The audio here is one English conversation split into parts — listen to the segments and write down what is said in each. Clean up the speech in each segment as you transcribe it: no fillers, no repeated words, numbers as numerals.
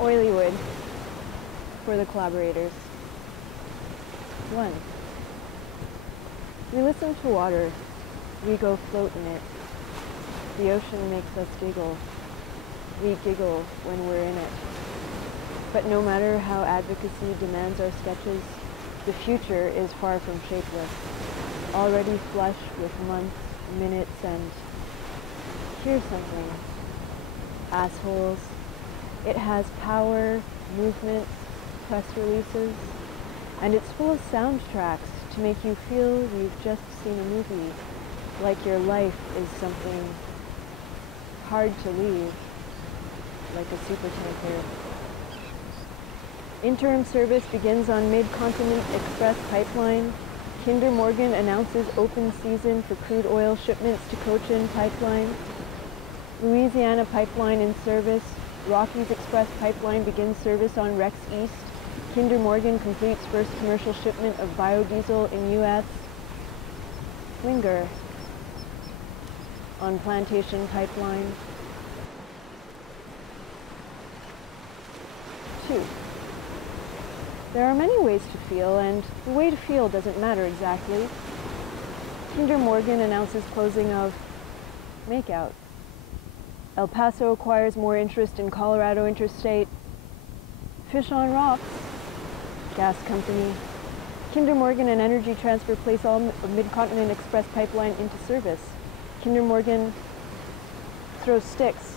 Oilywood for the collaborators. 1. We listen to water. We go float in it. The ocean makes us giggle. We giggle when we're in it. But no matter how advocacy demands our sketches, the future is far from shapeless, already flush with months, minutes, and here's something. Assholes. It has power, movements, press releases, and it's full of soundtracks to make you feel you've just seen a movie, like your life is something hard to leave, like a supertanker. Interim service begins on Mid-Continent Express pipeline. Kinder Morgan announces open season for crude oil shipments to Cochin pipeline. Louisiana pipeline in service. Rockies Express pipeline begins service on Rex East. Kinder Morgan completes first commercial shipment of biodiesel in U.S. Winger on Plantation pipeline. 2. There are many ways to feel, and the way to feel doesn't matter exactly. Kinder Morgan announces closing of Makeout. El Paso acquires more interest in Colorado Interstate. Fish on Rocks. Gas company. Kinder Morgan and Energy Transfer place all Mid-Continent Express pipeline into service. Kinder Morgan throws sticks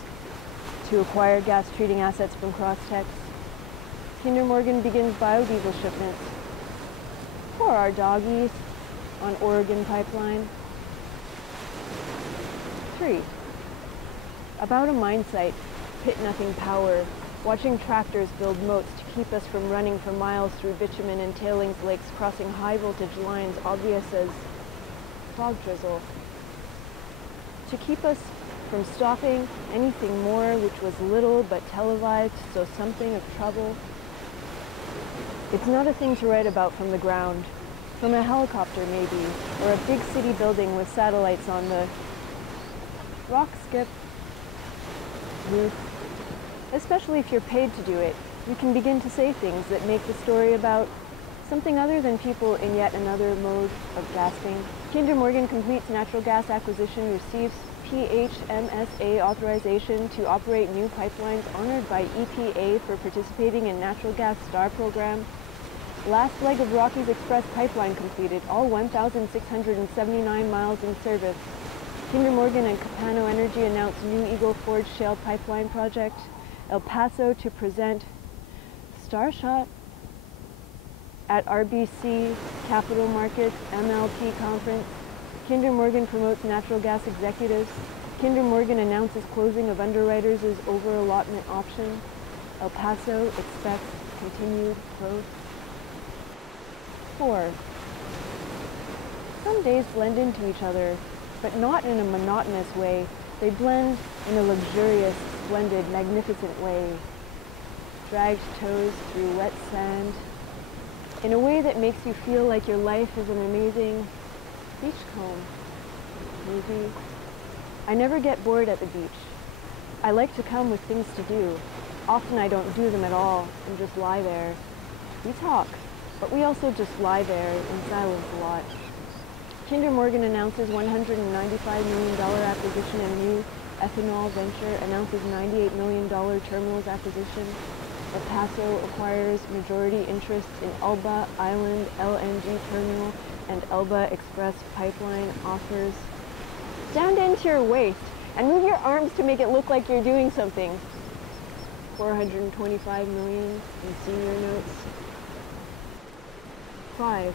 to acquire gas treating assets from Crosstex. Kinder Morgan begins biodiesel shipments for our doggies on Oregon pipeline. 3. About a mine site, pit-nothing power, watching tractors build moats to keep us from running for miles through bitumen and tailings lakes, crossing high-voltage lines obvious as fog drizzle. To keep us from stopping anything more which was little but televised, so something of trouble. It's not a thing to write about from the ground, from a helicopter maybe, or a big city building with satellites on the rock skip roof. Especially if you're paid to do it, you can begin to say things that make the story about something other than people in yet another mode of gasping. Kinder Morgan completes natural gas acquisition, receives PHMSA authorization to operate new pipelines, honored by EPA for participating in Natural Gas STAR program. Last leg of Rockies Express pipeline completed, all 1,679 miles in service. Kinder Morgan and Capano Energy announced new Eagle Forge Shale pipeline project. El Paso to present Starshot at RBC Capital Markets MLP conference. Kinder Morgan promotes natural gas executives. Kinder Morgan announces closing of underwriters' over-allotment option. El Paso expects continued growth. 4. Some days blend into each other, but not in a monotonous way. They blend in a luxurious, splendid, magnificent way. Dragged toes through wet sand, in a way that makes you feel like your life is an amazing beachcomb movie. I never get bored at the beach. I like to come with things to do. Often I don't do them at all and just lie there. We talk, but we also just lie there in silence a lot. Kinder Morgan announces $195 million acquisition in new ethanol venture, announces $98 million terminals acquisition. El Paso acquires majority interest in Elba Island LNG terminal and Elba Express pipeline, offers. Stand into your waist and move your arms to make it look like you're doing something. $425 million in senior notes. 5.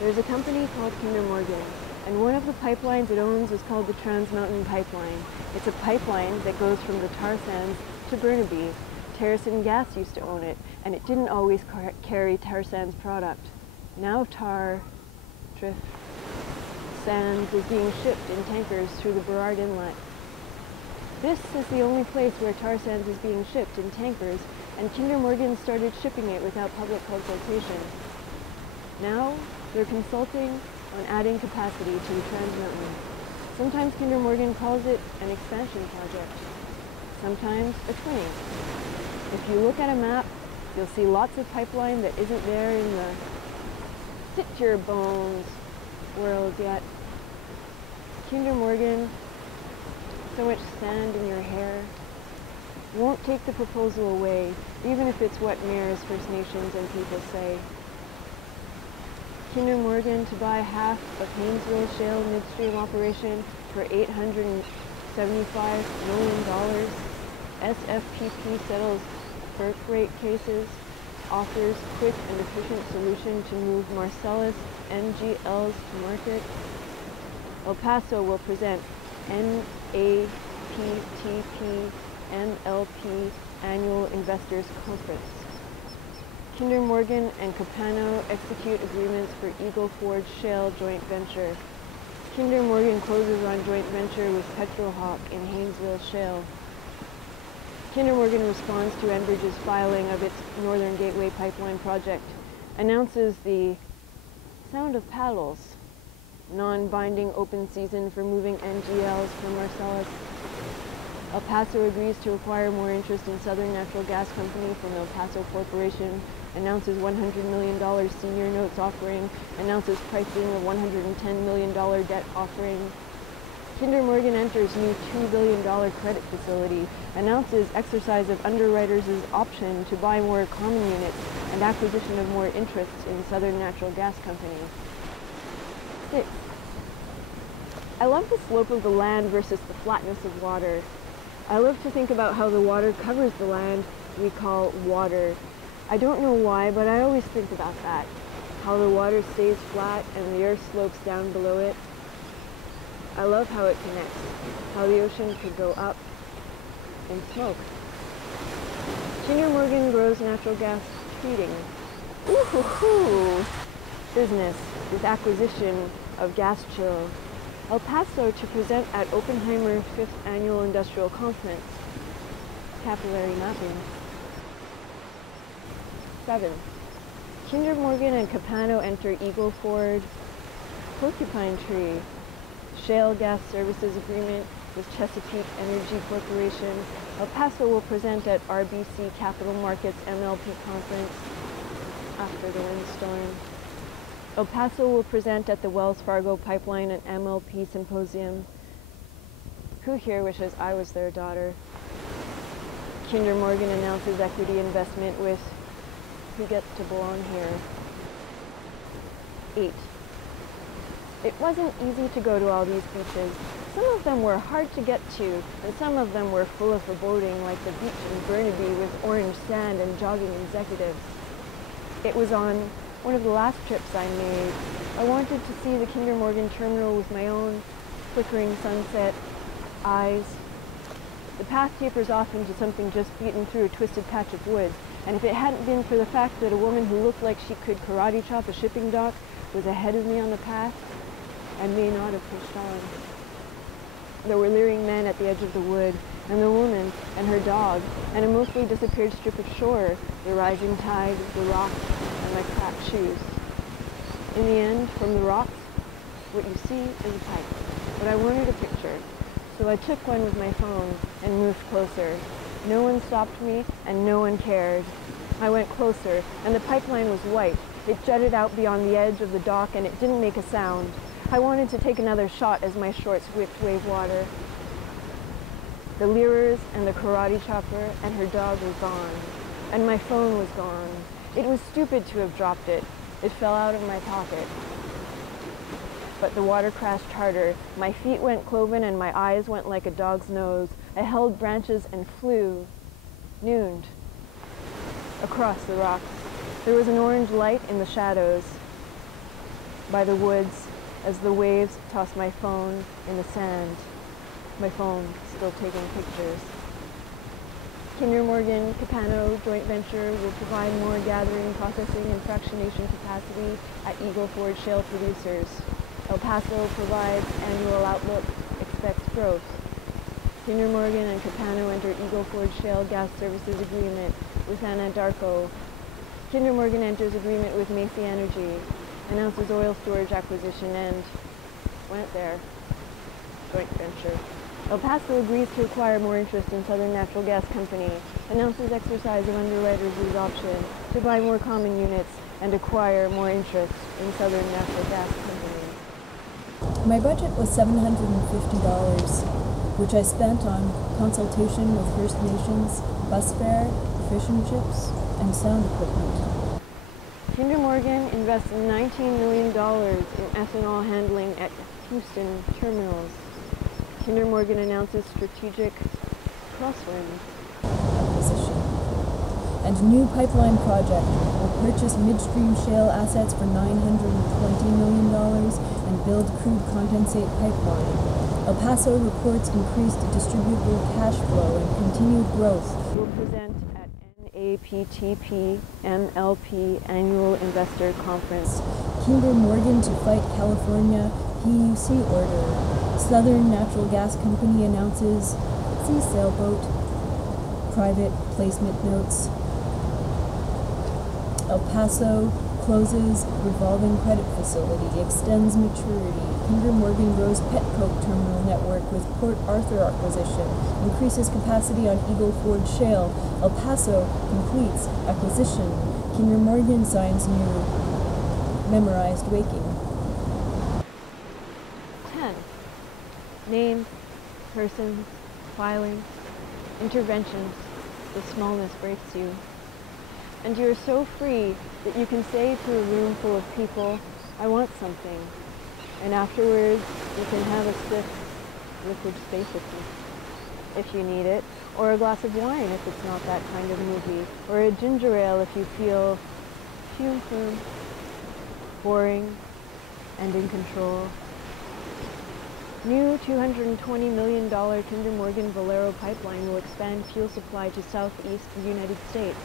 There's a company called Kinder Morgan, and one of the pipelines it owns is called the Trans Mountain Pipeline. It's a pipeline that goes from the tar sands to Burnaby. Terracin Gas used to own it, and it didn't always carry tar sands product. Now tar, drift, sands is being shipped in tankers through the Burrard Inlet. This is the only place where tar sands is being shipped in tankers, and Kinder Morgan started shipping it without public consultation. Now, they're consulting on adding capacity to the Trans Mountain. Sometimes Kinder Morgan calls it an expansion project, sometimes a twinning. If you look at a map, you'll see lots of pipeline that isn't there in the sit-to-your-bones world yet. Kinder Morgan, so much sand in your hair, won't take the proposal away, even if it's what mayors, First Nations, and people say. Kinder Morgan to buy half of Haynesville Shale midstream operation for $875 million. SFPP settles FERC rate cases, offers quick and efficient solution to move Marcellus NGLs to market. El Paso will present NAPTP NLP Annual Investors Conference. Kinder Morgan and Capano execute agreements for Eagle Ford Shale joint venture. Kinder Morgan closes on joint venture with Petrohawk in Haynesville Shale. Kinder Morgan responds to Enbridge's filing of its Northern Gateway Pipeline project, announces the sound of paddles, non-binding open season for moving NGLs from Marcellus. El Paso agrees to acquire more interest in Southern Natural Gas Company from El Paso Corporation, announces $100 million senior notes offering, announces pricing of $110 million debt offering. Kinder Morgan enters new $2 billion credit facility, announces exercise of underwriters' option to buy more common units and acquisition of more interests in Southern Natural Gas Company. 6. I love the slope of the land versus the flatness of water. I love to think about how the water covers the land we call water. I don't know why, but I always think about that. How the water stays flat and the earth slopes down below it. I love how it connects, how the ocean could go up in smoke. Kinder Morgan grows natural gas treating. Ooh-hoo-hoo! Business with acquisition of gas chill. El Paso to present at Oppenheimer 5th Annual Industrial Conference. Capillary mapping. 7. Kinder Morgan and Capano enter Eagle Ford Porcupine Tree. Shale gas services agreement with Chesapeake Energy Corporation. El Paso will present at RBC Capital Markets MLP Conference after the windstorm. El Paso will present at the Wells Fargo Pipeline and MLP Symposium. Who here wishes I was their daughter? Kinder Morgan announces equity investment with who gets to belong here. 8. It wasn't easy to go to all these beaches. Some of them were hard to get to, and some of them were full of foreboding, like the beach in Burnaby with orange sand and jogging executives. It was on one of the last trips I made. I wanted to see the Kinder Morgan terminal with my own flickering sunset eyes. The path tapers off into something just beaten through a twisted patch of woods, and if it hadn't been for the fact that a woman who looked like she could karate chop a shipping dock was ahead of me on the path, I may not have pushed on. There were leering men at the edge of the wood, and the woman and her dog, and a mostly disappeared strip of shore, the rising tide, the rocks, and my cracked shoes. In the end, from the rocks, what you see is a pipe. But I wanted a picture, so I took one with my phone and moved closer. No one stopped me, and no one cared. I went closer, and the pipeline was white. It jutted out beyond the edge of the dock, and it didn't make a sound. I wanted to take another shot as my shorts whipped wave water. The leerers and the karate chopper and her dog were gone, and my phone was gone. It was stupid to have dropped it. It fell out of my pocket. But the water crashed harder. My feet went cloven and my eyes went like a dog's nose. I held branches and flew, nooned, across the rocks. There was an orange light in the shadows by the woods as the waves tossed my phone in the sand. My phone still taking pictures. Kinder Morgan Capano joint venture will provide more gathering, processing, and fractionation capacity at Eagle Ford shale producers. El Paso provides annual outlook, expects growth. Kinder Morgan and Capano enter Eagle Ford shale gas services agreement with Anadarko. Kinder Morgan enters agreement with Macy Energy, announces oil storage acquisition, and went there. Joint venture. El Paso agrees to acquire more interest in Southern Natural Gas Company, announces exercise of underwriters' option to buy more common units and acquire more interest in Southern Natural Gas Company. My budget was $750, which I spent on consultation with First Nations, bus fare, fish and chips, and sound equipment. Kinder Morgan invests $19 million in ethanol handling at Houston terminals. Kinder Morgan announces strategic crosswind Acquisition. And new pipeline project will purchase midstream shale assets for $920 million and build crude condensate pipeline. El Paso reports increased distributable cash flow and continued growth. Will present at NAPTP MLP Annual Investor Conference. Kinder Morgan to fight California PUC order. Southern Natural Gas Company announces sea sailboat, private placement notes. El Paso closes revolving credit facility, extends maturity. Kinder Morgan grows Petcoke terminal network with Port Arthur acquisition, increases capacity on Eagle Ford Shale. El Paso completes acquisition. Kinder Morgan signs new memorized waking. 10. Names, persons, filings, interventions. The smallness breaks you. And you are so free that you can say to a room full of people, I want something. And afterwards, you can have a sip liquid spaciousness, if you need it, or a glass of wine if it's not that kind of movie, or a ginger ale if you feel fume, boring, and in control. New $220 million Kinder Morgan Valero pipeline will expand fuel supply to southeast United States.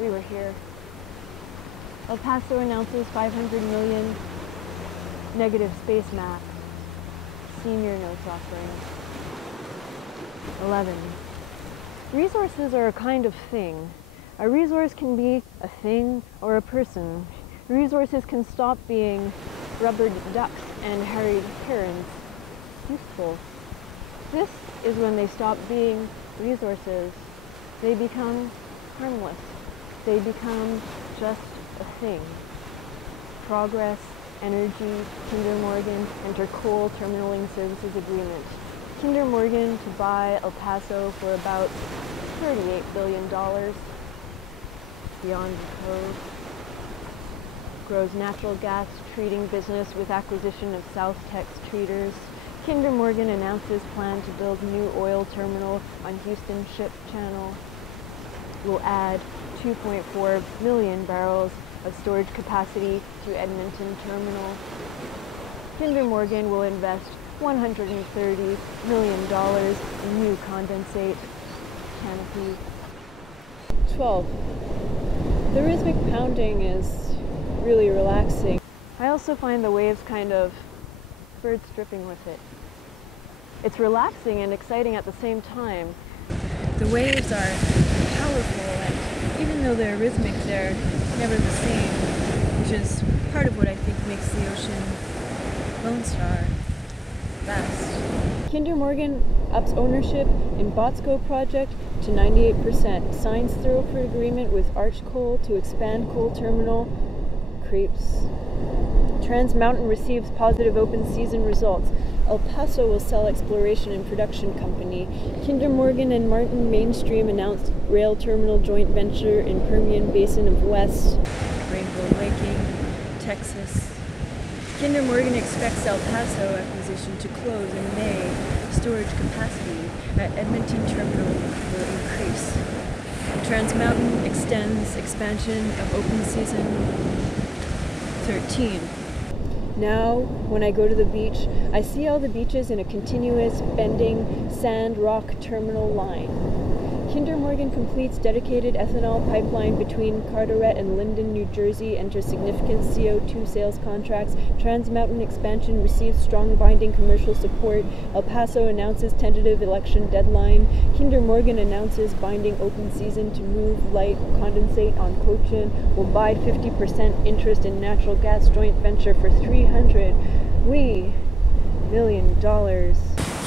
We were here. El Paso announces $500 million negative space map. Senior notes offering. 11. Resources are a kind of thing. A resource can be a thing or a person. Resources can stop being rubbered ducks and harried herons. Useful. This is when they stop being resources. They become harmless. They become just a thing. Progress, Energy, Kinder Morgan enter coal terminaling services agreement. Kinder Morgan to buy El Paso for about $38 billion. Beyond the code. Grows natural gas treating business with acquisition of South Tex Treaters. Kinder Morgan announces plan to build new oil terminal on Houston Ship Channel. Will add 2.4 million barrels of storage capacity to Edmonton Terminal. Kinder Morgan will invest $130 million in new condensate canopy. 12. The rhythmic pounding is really relaxing. I also find the waves kind of bird stripping with it. It's relaxing and exciting at the same time. The waves are powerful, and even though they're rhythmic, they're never the same, which is part of what I think makes the ocean Lone Star best. Kinder Morgan ups ownership in Botsco project to 98%, signs thoroughfare agreement with Arch Coal to expand coal terminal. Creeps. Trans Mountain receives positive open season results. El Paso will sell exploration and production company. Kinder Morgan and Martin Mainstream announced rail terminal joint venture in Permian Basin of West. Rainbow Waking, Texas. Kinder Morgan expects El Paso acquisition to close in May. Storage capacity at Edmonton Terminal will increase. Trans Mountain extends expansion of open season. 13. Now, when I go to the beach, I see all the beaches in a continuous, bending, sand-rock terminal line. Kinder Morgan completes dedicated ethanol pipeline between Carteret and Linden, New Jersey, enters significant CO2 sales contracts. Trans Mountain expansion receives strong binding commercial support. El Paso announces tentative election deadline. Kinder Morgan announces binding open season to move light condensate on Cochin. Will buy 50% interest in natural gas joint venture for $300 million.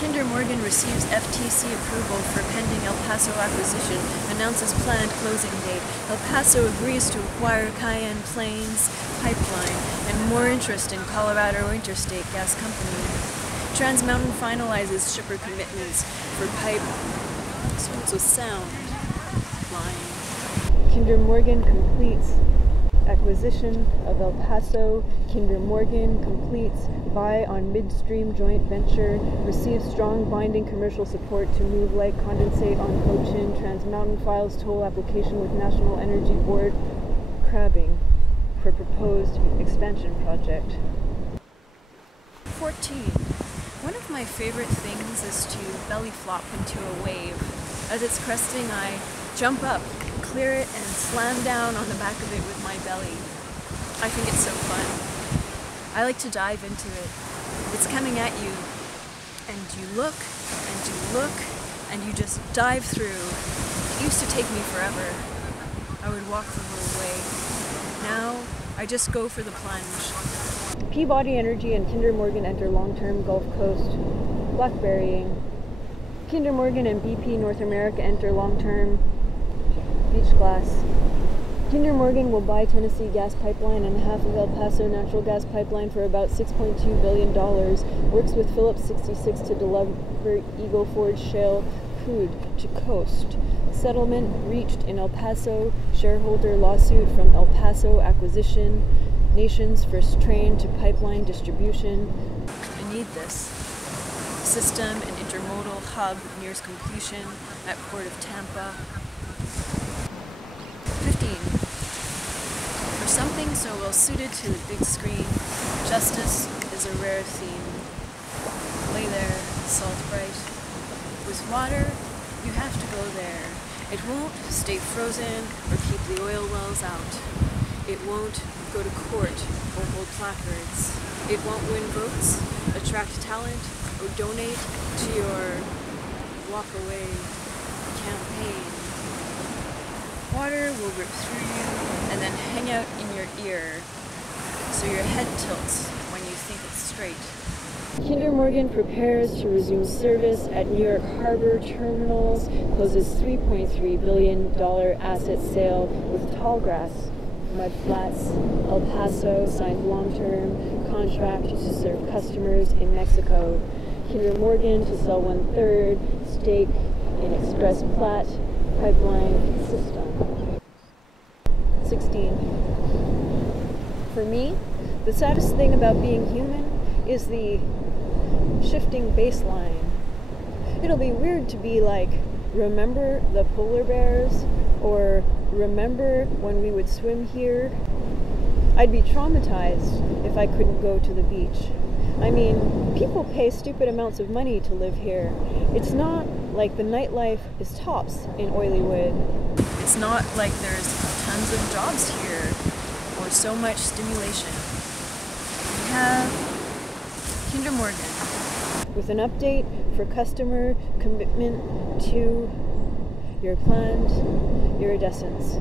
Kinder Morgan receives FTC approval for pending El Paso acquisition, announces planned closing date. El Paso agrees to acquire Cayenne Plains Pipeline and more interest in Colorado Interstate Gas Company. Trans Mountain finalizes shipper commitments for pipe. Starts with sound. Line. Kinder Morgan completes acquisition of El Paso. Kinder Morgan completes buy on midstream joint venture. Receives strong binding commercial support to move light condensate on Cochin. Trans Mountain files toll application with National Energy Board crabbing for proposed expansion project. 14. One of my favorite things is to belly flop into a wave. As it's cresting, I jump up, clear it, and slam down on the back of it with my belly. I think it's so fun. I like to dive into it. It's coming at you, and you look, and you look, and you just dive through. It used to take me forever. I would walk the whole way. Now, I just go for the plunge. Peabody Energy and Kinder Morgan enter long-term Gulf Coast blackberrying. Kinder Morgan and BP North America enter long-term beach glass. Kinder Morgan will buy Tennessee Gas Pipeline and half of El Paso Natural Gas Pipeline for about $6.2 billion. Works with Phillips 66 to deliver Eagle Ford shale crude to coast. Settlement reached in El Paso. Shareholder lawsuit from El Paso acquisition. Nation's first train to pipeline distribution. I need this. System and intermodal hub nears completion at Port of Tampa. 15. For something so well suited to the big screen, justice is a rare theme. Lay there, salt bright. With water, you have to go there. It won't stay frozen or keep the oil wells out. It won't go to court or hold placards. It won't win votes, attract talent, or donate to your walk away campaign. Water will rip through you and then hang out in your ear, so your head tilts when you think it's straight. Kinder Morgan prepares to resume service at New York Harbor terminals, closes $3.3 billion asset sale with Tallgrass. Mud Flats, El Paso signed long-term contract to serve customers in Mexico. Kinder Morgan to sell 1/3 stake in Express Platte pipeline system. 16. For me, the saddest thing about being human is the shifting baseline. It'll be weird to be like, remember the polar bears? Or remember when we would swim here? I'd be traumatized if I couldn't go to the beach. I mean, people pay stupid amounts of money to live here. It's not like the nightlife is tops in Oilywood. It's not like there's tons of jobs here or so much stimulation. We have Kinder Morgan. With an update for customer commitment to your planned iridescence.